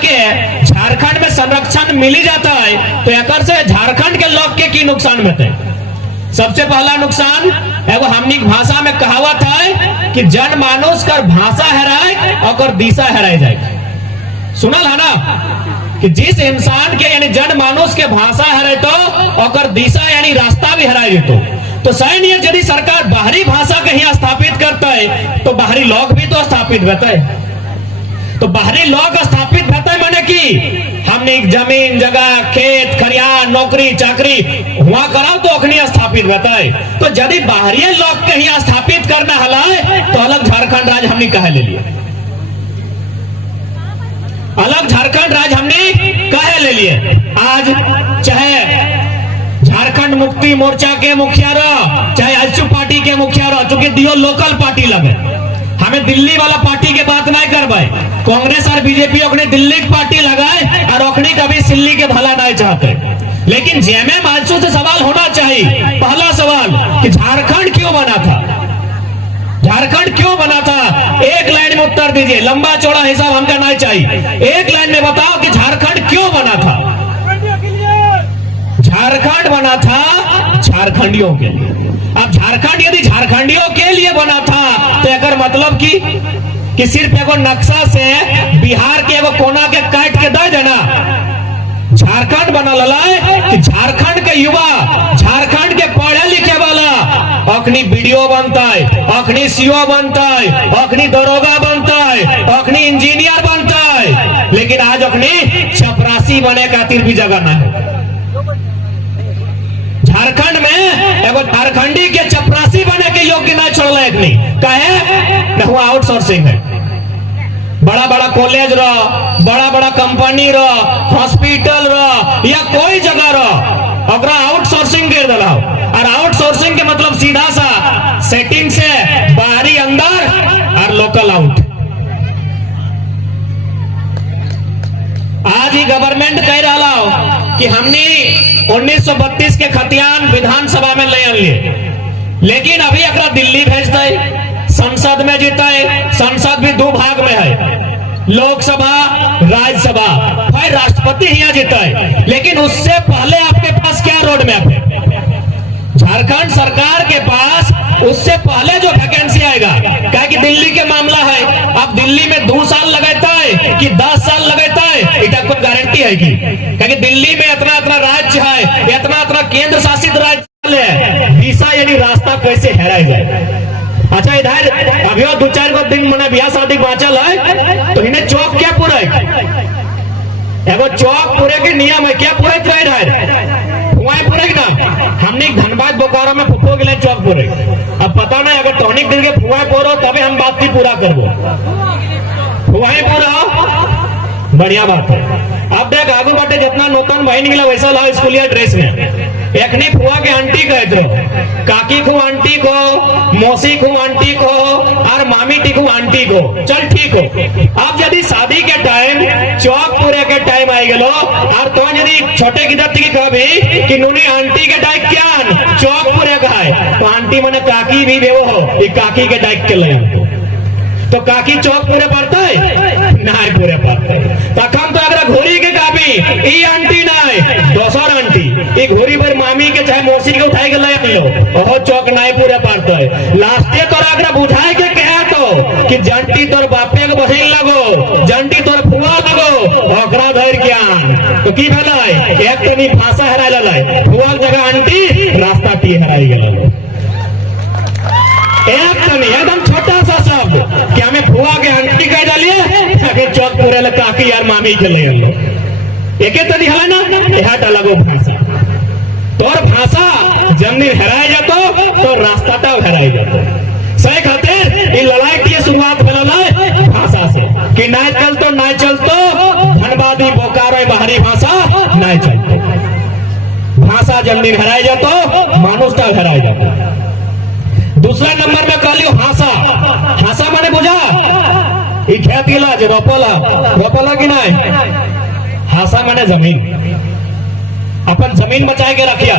के झारखंड में संरक्षण मिली जाता है तो एक से झारखंड के लोग के की नुकसान होते हैं। सबसे पहला नुकसान एगो हमनी भाषा में कहावत है कि जनमानुष कर भाषा हेराए और दिशा हेराए जाए। सुनल है ना कि जिस इंसान के यानी जनमानुष के भाषा हेराए तो और दिशा यानी रास्ता भी हेराए जेतो। तो सही यदि सरकार बाहरी भाषा के यहाँ स्थापित करता है तो बाहरी लोग भी तो स्थापित होता है। तो बाहरी लोग स्थापित होता है माने कि हमने जमीन जगह खेत खरियान नौकरी चाकरी हुआ कराओ तो अखनी स्थापित होता है। तो यदि बाहरी लोग के यहाँ स्थापित करना हलाए तो अलग झारखंड राज्य हमने कहे ले लिए, अलग झारखंड राज्य हमने कहे ले लिए। आज चाहे झारखंड मुक्ति मोर्चा के मुखिया रहो चाहे आजसू पार्टी के मुखिया रहो, चूंकि दियो लोकल पार्टी लगे, हमें दिल्ली वाला पार्टी के बात नहीं करवाए। कांग्रेस और बीजेपी अपने दिल्ली की पार्टी लगाए और अखनी कभी सिल्ली के भला नहीं चाहते। लेकिन जेएमएम आजसू से सवाल होना चाहिए, पहला सवाल कि झारखंड क्यों बना था, झारखंड क्यों बना था? एक लाइन में उत्तर दीजिए, लंबा चौड़ा हिसाब हमका नहीं चाहिए। एक लाइन में बताओ कि झारखंड क्यों बना था? झारखंड बना था झारखंडियों के लिए। अब झारखंड यदि झारखंडियों के लिए बना था तो एक मतलब कि सिर्फ एगो नक्शा से बिहार के एगो कोना के काट के दे देना झारखंड बना ललाए कि झारखंड के युवा झारखंड के पढ़े लिखे वाला अखनी बीडीओ बनता है, अखनी सीओ बनता है, अखनी दरोगा बनता है, अखनी इंजीनियर बनता है। लेकिन आज अखनी चपरासी बने खातिर भी जगह ना है। झारखंड में एगो झारखंडी के चपरासी बने के योग्य ना छोड़ एक नहीं कहे हुआ आउटसोर्सिंग है। बड़ा बड़ा कॉलेज रहो, बड़ा बड़ा कंपनी रहो, हॉस्पिटल रहो या कोई जगह रहो अगर आउटसोर्सिंग कर दिला और आउटसोर्सिंग के मतलब सीधा सा सेटिंग से बाहरी अंदर और लोकल आउट। आज ही गवर्नमेंट कह रहा हो कि हमने 1932 के खतियान विधानसभा में ले लिए, लेकिन अभी अगर दिल्ली भेजता है संसद में जीता है। संसद भी दो भाग में है, लोकसभा राज्यसभा, फिर राष्ट्रपति यहाँ जीता है। लेकिन उससे पहले आपके पास क्या रोड मैप है? झारखंड सरकार के पास उससे पहले जो वैकेंसी आएगा, क्या कि दिल्ली के मामला है, अब दिल्ली में 2 साल लगाता है कि 10 साल लगाता है, इतना कोई गारंटी है कि? क्योंकि दिल्ली में इतना इतना राज्य है, इतना इतना केंद्र शासित राज्य है, दिशा यानी रास्ता कैसे हेराए जाए। अच्छा इधर अभी 2-4 गो दिन मैंने ब्याह शादी बाँचल है तो इन्हें चौक क्या पूरा एगो चौक पूरे के नियम है, क्या पूरे पूरे ना हमने धनबाद बोकारो में फुफो के लिए चौक पूरे। अब पता नहीं अगर टॉनिक दिन के फुआई पूरा तभी हम बात की पूरा करबो, फुआई पूरा बढ़िया बात है। अब देख आगू बाटे जितना नूतन बहन मिला वैसा ला स्कूलिया ड्रेस में एकनी फुआ के आंटी कहते काकी को आंटी को, मौसी को आंटी को और मामी टीकू आंटी को, चल ठीक हो। अब यदि शादी के टाइम चौक पूरे के टाइम आई गलो और तो यदि छोटे की दत्ती की कभी कि नूनी आंटी के डाइक क्या चौक पूरे का है तो आंटी मैंने काकी भी देवो हो ये काकी के डाइक के लिए तो काकी चौक पूरे पड़ता है ना पूरे पड़ता है। तखम तो अगर घोड़ी के काबी ई आंटी ना है दोसर आंटी ये घोड़ी पर मामी के चाहे मौसी के उठाए के ले लो ओहो चौक ना पूरे पड़ता है। लास्टे तो अगर बुझाए के कहे तो कि जंटी तोर बापे के बहन लगो, जंटी तोर फुआ लगो ओकरा धर ज्ञान तो की भला है एक तो नहीं भाषा हेराय ललाय फुआ जगह आंटी रास्ता टी हेराई गेल एक तो नहीं एकदम छोटा सा शब्द कि हमें फुआ के आंटी कह डालिए चौक पूरे ल काकी यार मामी के ले लो एक तो नहीं है ना यह लगो भाषा तोर भाषा जमनी हेराय जातो तो रास्ता तो हेराय जातो सही खातिर ये लड़ाई की शुरुआत है भाषा से कि ना चलतो ना चलतो धनबादी बोकारो बाहरी भाषा ना चलतो भाषा जमनी हेराय जातो मानुषता हेराय जातो। दूसरा नंबर में कह लियो हासा, हासा माने बुझा ये खेत गिला जो रोपला कि नहीं, हासा माने जमीन, अपन जमीन बचाए के रखिया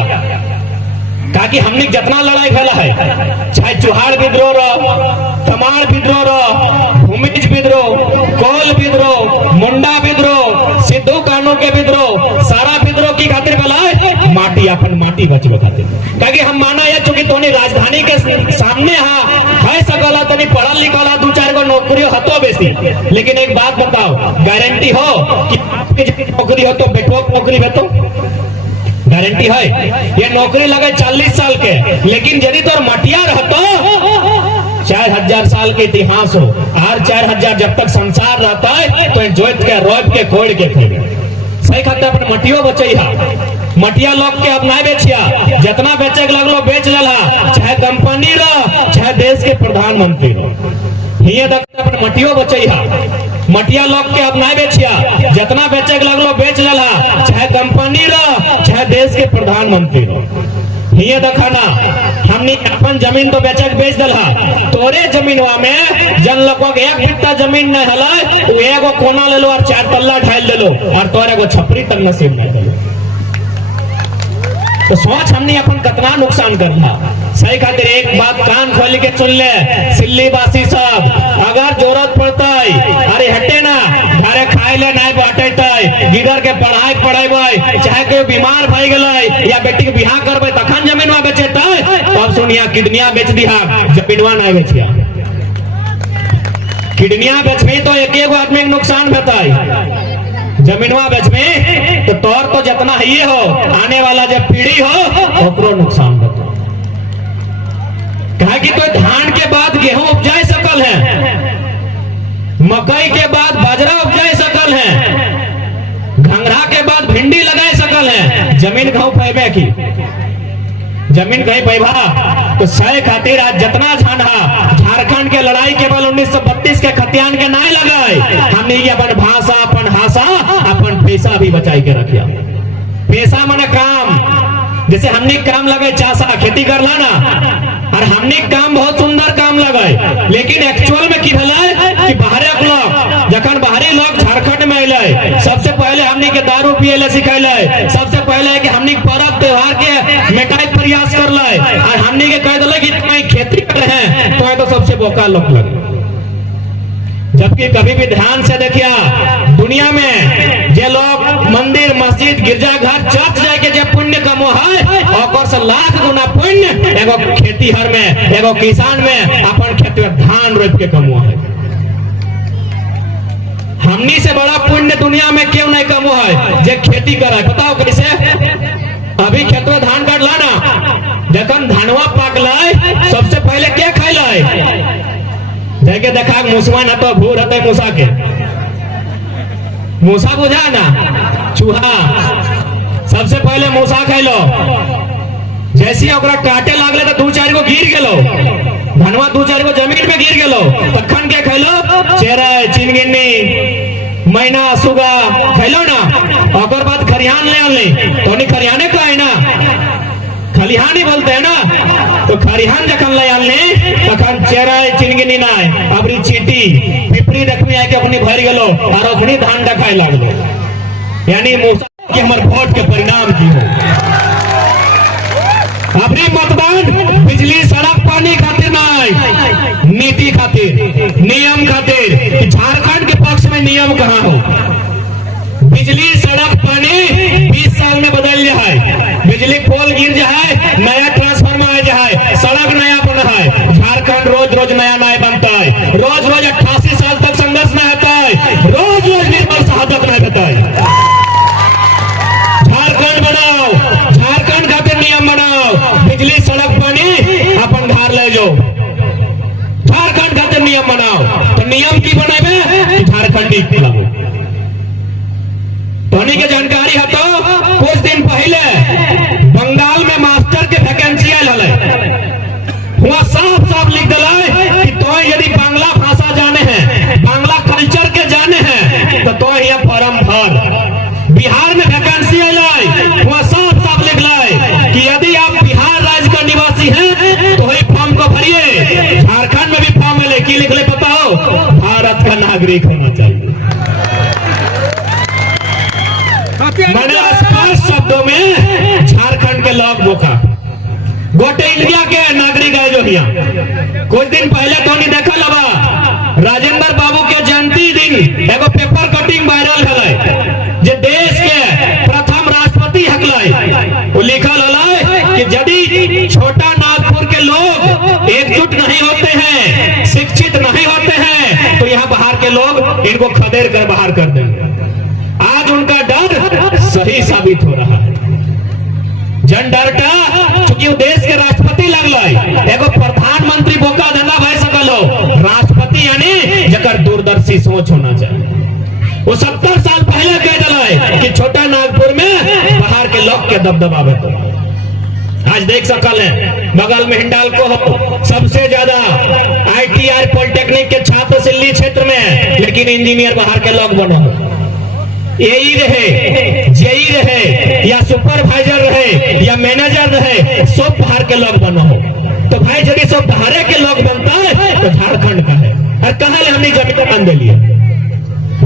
ताकि हमने जितना लड़ाई फैला है चाहे चुहाड़ विद्रोह रहो, तमाड़ विद्रोह रहो, भूमिज विद्रोह, कोल विद्रोह, मुंडा विद्रोह, नु के विद्रोह सारा विद्रोह की खातिर भलाए माटी अपन माटी बचबे खातिर काहे हम माना है चूंकि तोनी राजधानी के सामने है सकला तनी पढ़ल लिखल दू चार गो नौकरी हतो बेसी लेकिन एक बात बताओ गारंटी हो कि नौकरी हो तो बेटो नौकरी भेटो गारंटी है ये नौकरी लगे 40 साल के लेकिन यदि तोर मटिया रहतो 4000 साल के इतिहास हो और 4000 जब तक संसार रहता है तो जोत के रोप के खोड़ के खोड़ सही खाते अपन मटियो बचैहा मटिया लोग के अपना बेचिया जितना बेचे के लगलो बेच लला चाहे कंपनी रह चाहे देश के प्रधानमंत्री रह हिये देखते अपन मटियो बचैहा मटिया लोग के अपना बेचिया जितना बेचे के लगलो बेच लला चाहे कंपनी रह चाहे देश के प्रधानमंत्री रह हिये देखना हमने अपन जमीन तो बेच दला तोरे जमीनवा में जन लोगों के एक बिट्टा जमीन नहीं हला तू एगो कोना ले लो और 4 तल्ला ढाल दे लो और तोरे को छपरी तक नसीब नहीं दे तो सोच हमने अपन कितना नुकसान करना सही खातिर एक बात कान खोल के सुन ले सिल्ली बासी सब अगर जरूरत पड़ता है अरे हटे ना घरे खाए ले नहीं बाटे गिदर के पढ़ाई पढ़ेबे चाहे कोई बीमार भई गेलै या बेटी के बियाह करबे तखन जमीनवा बेचेतै तब सुनिया किडनिया बेच दिहा जमीनवा नहीं बेचिया किडनिया बेचबी तो एक एगो आदमी के नुकसान भेटै जमीनवा बेचबी तो तोर तो जितना ही हो आने वाला जब पीढ़ी हो ओकरो नुकसान होता कहा कि तो धान के बाद गेहूं उपजाए सकल है मकई के बाद बाजरा उपजाए सकल है घंघरा के बाद भिंडी लगाए सकल है जमीन कहूं पैबे की जमीन कहीं पैबा तो सही खातिर आज जितना झांडा झारखंड के लड़ाई केवल 1932 के खतियान के नहीं लगाए हमने अपन भाषा अपन हासा अपन पैसा भी बचाई के रखिया पैसा माने काम जैसे हमने काम लगे चासा खेती करला ना और हमने काम बहुत सुंदर काम लगे लेकिन एक्चुअल में की भला कि बाहरे लोग जखन बाहरी लोग झारखंड में अले सबसे पहले हमने के दारू पिए ले सिखैले सबसे पहले कि हमने पर्व त्योहार के मिटाई प्रयास करले और हमने के कह दिले कि तुम्हें खेती कर रहे हैं तो सबसे बोका लोग लगे जबकि कभी भी ध्यान से देखिया दुनिया में जे लोग मंदिर मस्जिद गिरजाघर चर्च जाए के जे पुण्य कमो है और से लाख गुना पुण्य एगो खेतीहर में एगो किसान में अपन खेत में धान रोप के कमो है हमनी से बड़ा पुण्य दुनिया में क्यों नहीं कमो है जे खेती करे बताओ कैसे अभी खेत में धान काट लाना जखन धानवा पाकले सबसे पहले क्या खाइले जाके देखा मूसवा न तो भूर हते मूसा के मूसा बुझा ना चूहा सबसे पहले मूसा खैलो जैसे ओकरा काटे लागले तो 2-4 गो गिर गेलो धनवा 2-4 गो जमीन में गिर गेलो तखन के खैलो चेरा चिनगिन्नी मैना सुगा खैलो ना ओकर बाद खरिहान ले आले तोनी खरिहाने का है ना खलिहानी बोलते हैं ना तो खरिहान जखन ले आले तखन चेरा चिनगिनी ना अबरी चीटी पिपरी देखबी आके अपनी भर गेलो और अपनी धान डकाय लागलो यानी मूसा के हमर वोट के परिणाम की हो अबरी मतदान बिजली सड़क पानी खातिर नहीं नीति खातिर नियम खातिर झारखंड के पक्ष में नियम कहां हो बिजली सड़क पानी 20 साल में बदल जाए बिजली पोल गिर जाए नया ट्रांसफार्मर आ जाए सड़क नया बना है झारखंड रोज रोज नया नया बनता है रोज रोज 88 साल तक संघर्ष में होता है रोज रोज निर्मल शहादत में होता है झारखंड बनाओ झारखंड खातिर नियम बनाओ बिजली सड़क पानी अपन घर ले जाओ झारखंड खातिर नियम बनाओ तो नियम की बनेबे झारखंडी बनाओ धोनी के जानकारी है तो कुछ दिन पहले बंगाल में मास्टर के वैकेंसी आयल वहां साफ साफ लिख दिला कि तो यदि बांग्ला भाषा जाने हैं बांग्ला कल्चर के जाने हैं तो यह फॉर्म भर बिहार में वैकेंसी आयल वहां साफ साफ लिख कि यदि आप बिहार राज्य का निवासी हैं तो वही फॉर्म को भरिए झारखंड में भी फॉर्म मिले की लिख ले पता हो भारत का नागरिक होना चाहिए मैंने स्पष्ट शब्दों में झारखंड के लोग बोका गोटे इंडिया के नागरिक है जो यहाँ कुछ दिन पहले तो नहीं देखा लगा राजेंद्र बाबू के जयंती दिन एगो पेपर कटिंग वायरल है जे देश के इनको खदेड़ कर बाहर कर देंगे। आज उनका डर सही साबित हो रहा है। जन डरटा चूंकि वो देश के राष्ट्रपति लगल, एगो प्रधानमंत्री बोका धंधा भाई सकल हो, राष्ट्रपति यानी जकर दूरदर्शी सोच होना चाहिए। वो 70 साल पहले कह दिला कि छोटा नागपुर में बाहर के लोग के दबदबा बेहतर। आज देख सकल है बगल में हिंडाल्को हो, सबसे ज्यादा ITI पॉलिटेक्निक के छात्र सिल्ली क्षेत्र में, लेकिन इंजीनियर बाहर के लोग बने हो। एई रहे, जेई रहे, या सुपरवाइजर रहे, या मैनेजर रहे, सब बाहर के लोग बनो हो। तो भाई यदि सब बाहर के लोग बनता है तो झारखंड का है। और कहा हमने जमीन मान दिलिए,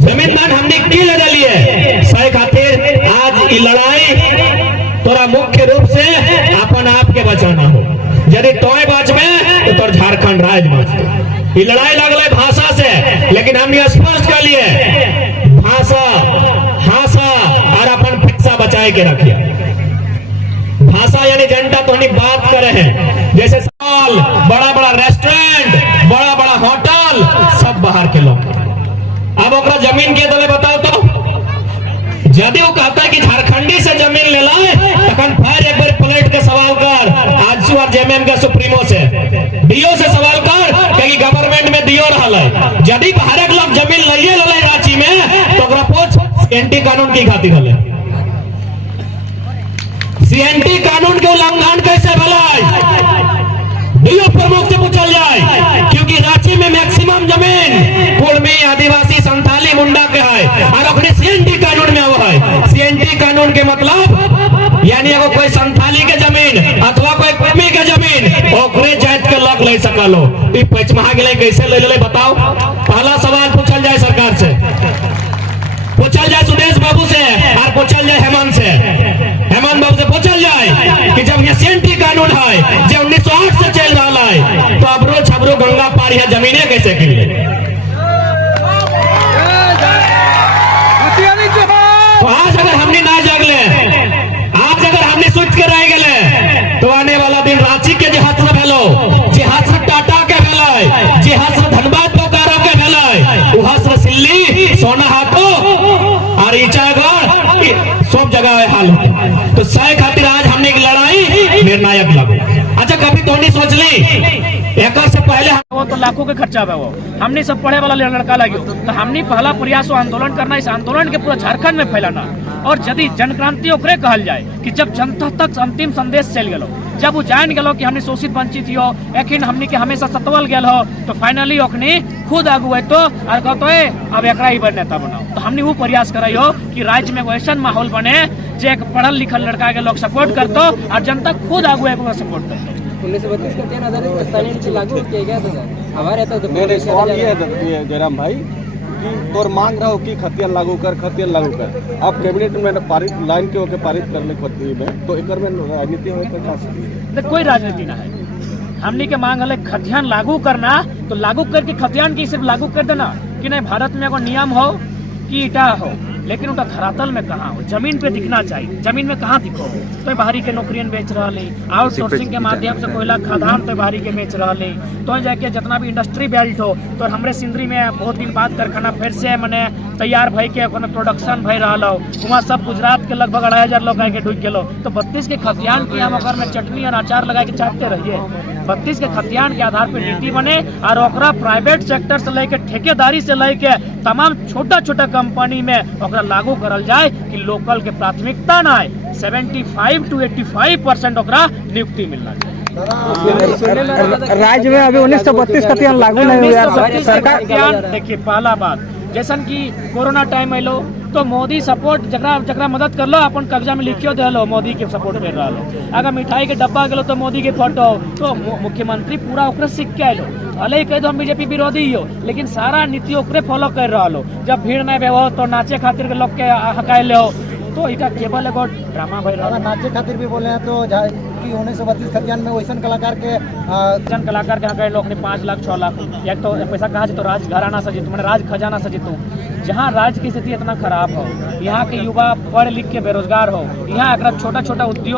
जमीन मान हमने की ले दिलिए सही खातिर। आज ये लड़ाई तोरा मुख्य रूप से अपन आप के बचाना हो। यदि तोय बचबे तो तोर झारखंड राज्य बचते। ये लड़ाई लगल भाषा से, लेकिन हमने स्पष्ट कर लिए भाषा भाषा और अपन फिक्सा बचाए के रखिए। भाषा यानी जनता तो नहीं बात करे हैं, जैसे साल बड़ा बड़ा रेस्टोरेंट, बड़ा बड़ा होटल, सब बाहर के लोग। अब ओकरा जमीन के दले बताओ तो, यदि वो कहता है कि झारखंडी से जमीन ले लाए, तखन फिर एक बार प्लेट के सवाल कर आजसू और जेएमएम के सुप्रीमो से, डीओ से सवाल कर कि गवर्नमेंट में डीओ रहा है। यदि बाहर के लोग जमीन लइए ले रांची में, तो ओकरा पूछ एंटी कानून की खातिर हले, सीएनटी कानून के उल्लंघन कैसे भला डीओ प्रमुख से पूछल जाए। क्योंकि रांची में मैक्सिमम जमीन कुर्मी, आदिवासी, संथाली, मुंडा के है, और अपने सीएनटी कानून में वो है। सीएनटी कानून के मतलब यानी अगर कोई संथाली के जमीन अथवा कोई कुर्मी के जमीन ओकरे जात के लोग ले सकल हो। पचमहा के लिए कैसे ले ले बताओ। पहला सवाल पूछल जाए सरकार से, पूछल जाए सुदेश बाबू से, और पूछल जाए हेमंत से। हेमंत बाबू से पूछल जाए कि जब ये सीएनटी कानून है जो 1908 से चल रहा है, तो अबरो छबरो गंगा पार यह जमीने कैसे किए। तो आज अगर हमने ना जागले, आज अगर हमने सोच के रह गए, तो आने वाला दिन रांची के जे हस्र भेलो, जे हस्र टाटा के भेलै, जे हस्र धनबाद बोकारो के भेलै, वो हस्र सिल्ली, सोनाहाटो और ईचागढ़ सब जगह है हाल। तो सही खातिर आज हमने एक लड़ाई निर्णायक लगे। अच्छा कभी तो नहीं सोच ली एक से पहले वो तो लाखों के खर्चा है, वो हमने सब पढ़े वाला लड़का लगे, तो हमने पहला प्रयास आंदोलन करना, इस आंदोलन के पूरा झारखंड में फैलाना। और यदि जनक्रांति ओकरे कहल जाए कि जब जनता तक अंतिम संदेश चल गलो, जब वो जान गलो कि हमने शोषित वंचित हो, एखिन हमने के हमेशा सतवल गल हो, तो फाइनली ओखनी खुद आगू है तो और कहते है अब एकरा ही बड़ नेता बनाओ। तो हमने वो प्रयास कराई हो कि राज्य में वैसा माहौल बने जो एक पढ़ल लिखल लड़का के लोग सपोर्ट करते और जनता खुद आगू है सपोर्ट करते। 1932 का 3000 लागू किया गया था हमारे तो मेरे सवाल ये है जयराम भाई कि तोर मांग रहा हो कि खतियान लागू कर, खतियान लागू कर। अब कैबिनेट में पारित लाइन के होकर पारित करने खतिये में, तो एक में राजनीति हो तो कोई राजनीति ना है। हमने के मांग है खतियान लागू करना, तो लागू करके खतियान की सिर्फ लागू कर देना कि नहीं भारत में एगो नियम हो कि ईटा हो, लेकिन उनका धरातल में कहाँ हो, जमीन पे दिखना चाहिए। जमीन में कहाँ दिखो, तो बाहरी के नौकरियन बेच रहा है, आउटसोर्सिंग के माध्यम से कोयला खदान तो बाहरी के बेच रहा है, तो जाके जितना भी इंडस्ट्री बेल्ट हो, तो हमरे सिंदरी में बहुत दिन बाद कारखाना फिर से मैंने तैयार भई के प्रोडक्शन भई रहा हो, वहाँ सब गुजरात के लगभग 2,500 लोग आके डूब गए। तो 32 के खतियान की हम अगर में चटनी और अचार लगा के चाहते रहिए। 32 के खतियान के आधार पर नीति बने और ओकरा प्राइवेट सेक्टर से लेके ठेकेदारी से लेके तमाम छोटा छोटा कंपनी में ओकरा लागू करल जाए कि लोकल के प्राथमिकता ना है। 75 to 85% ओकरा नियुक्ति मिलना चाहिए। राज्य में अभी 1932 खतियान लागू नहीं हुआ सरकार। देखिए पहला बात जैसन कि कोरोना टाइम अलो तो मोदी सपोर्ट जकरा मदद कर लो, अपन कब्जा में लिखियो दे लो मोदी के सपोर्ट कर रहा लो। अगर मिठाई के डब्बा गलो तो मोदी के फोटो, तो मुख्यमंत्री पूरा ओकरे सीख के आलो। भले ही कह दो हम बीजेपी विरोधी हो, लेकिन सारा नीति ओकरे फॉलो कर रहा लो। जब भीड़ नहीं बेहो तो नाचे खातिर के लोग के हकाए हो, तो इका केवल एगो ड्रामा भई रहा। नाचे खातिर भी बोले हैं तो कि 1932 खतियान में वैसन कलाकार के हकाए लोग ने 5 लाख 6 लाख एक तो पैसा कहा तो राज घराना सजित मैंने राज खजाना सजितो। जहाँ राज्य की स्थिति इतना खराब हो, यहाँ के युवा पढ़ लिख के बेरोजगार हो, यहाँ अगर छोटा छोटा उद्योग